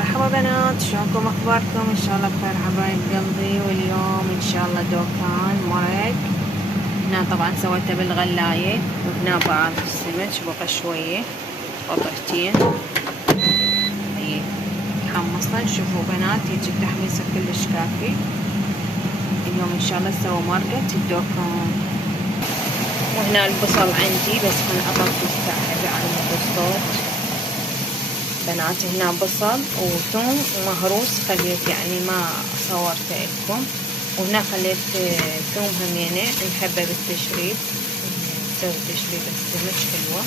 مرحبا بنات، شلونكم اخباركم؟ ان شاء الله بخير حبايب قلبي. واليوم ان شاء الله دوكان مرق. هنا طبعا سويته بالغلاية، وهنا بعض السمك بقى شوية قطعتين. هي حمصنا. شوفوا بنات يجي تحميصه كلش كافي. اليوم ان شاء الله سوى مرقة الدوكان. وهنا البصل عندي، بس خلنا اطفي تحت على الصوت. بنات هنا بصل وثوم ومهروس خليت، يعني ما صورته لكم. وهنا خليت ثوم همينة نحبه بالتشريب، نسوي تشريب السمك حلوة،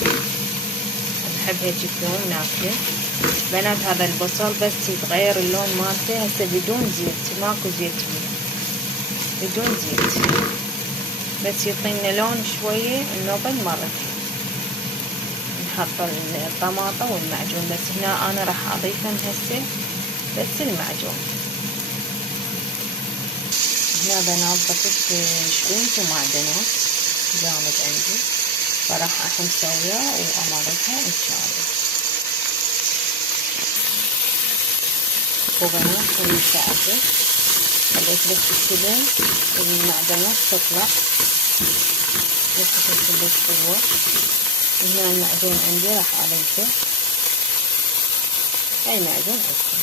نحب هيك الثوم ناكله. بنات هذا البصل بس يتغير اللون مالته هسه بدون زيت، ماكو زيت فيه، بدون زيت، بس يعطينا لون شوية النوبل مرتين. نحط الطماطة والمعجون، بس هنا انا راح اضيفهم هسه بس المعجون. هنا بنات ضفت شوية ومعدنات جامد عندي، فراح احمسه وياه وامرتها ان شاء الله. وبنات خلي ساعته خليت بس السلم المعدنات تطلع، بس تخليت حلوة. هنا المعجون عندي راح اضيفه، اي معجون عندكم.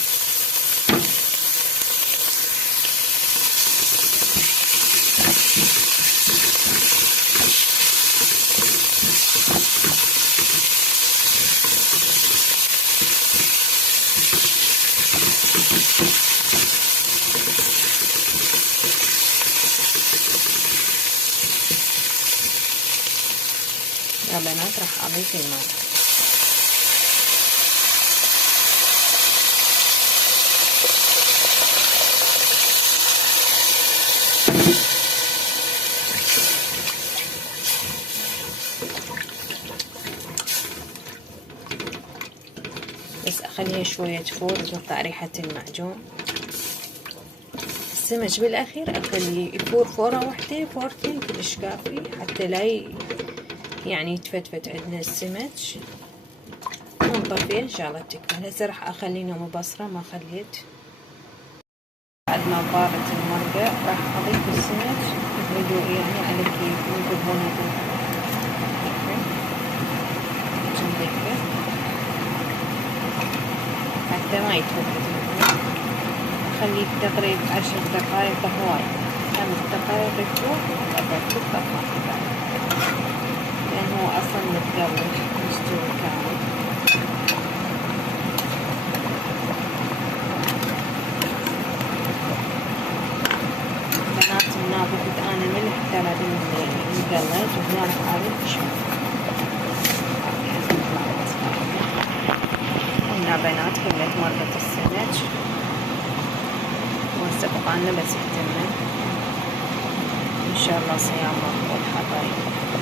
يا بنات راح اضيف الماء. بس اخليها شوية تفور تطلع ريحة المعجون. السمك بالاخير اخليه يفور فورة واحدة، فورتين كلش كافي، حتى لا يعني يتفتفت عندنا السمك. ونطفيه ان شاء الله تكمل. هسه راح اخلي نوم بصرة ما خليت. بعد ما طابت المرقة راح اضيف السمك تريدوا يعني على كيف نضيفه حتى ما يتفتت. اخليه تقريبا 10 دقائق هواي، 5 دقائق يفوت وأبرد الطبخة لأن هو أصلا متقلب مستوي كامل. بنات هنا ضفت أنا ملح ترى مقلد، وهنا راح أضيف شوي. هنا بنات كملت مرقة السمك، وهسه بقالنا بس يتمن. إن شاء الله صيام مقبول حبايبي.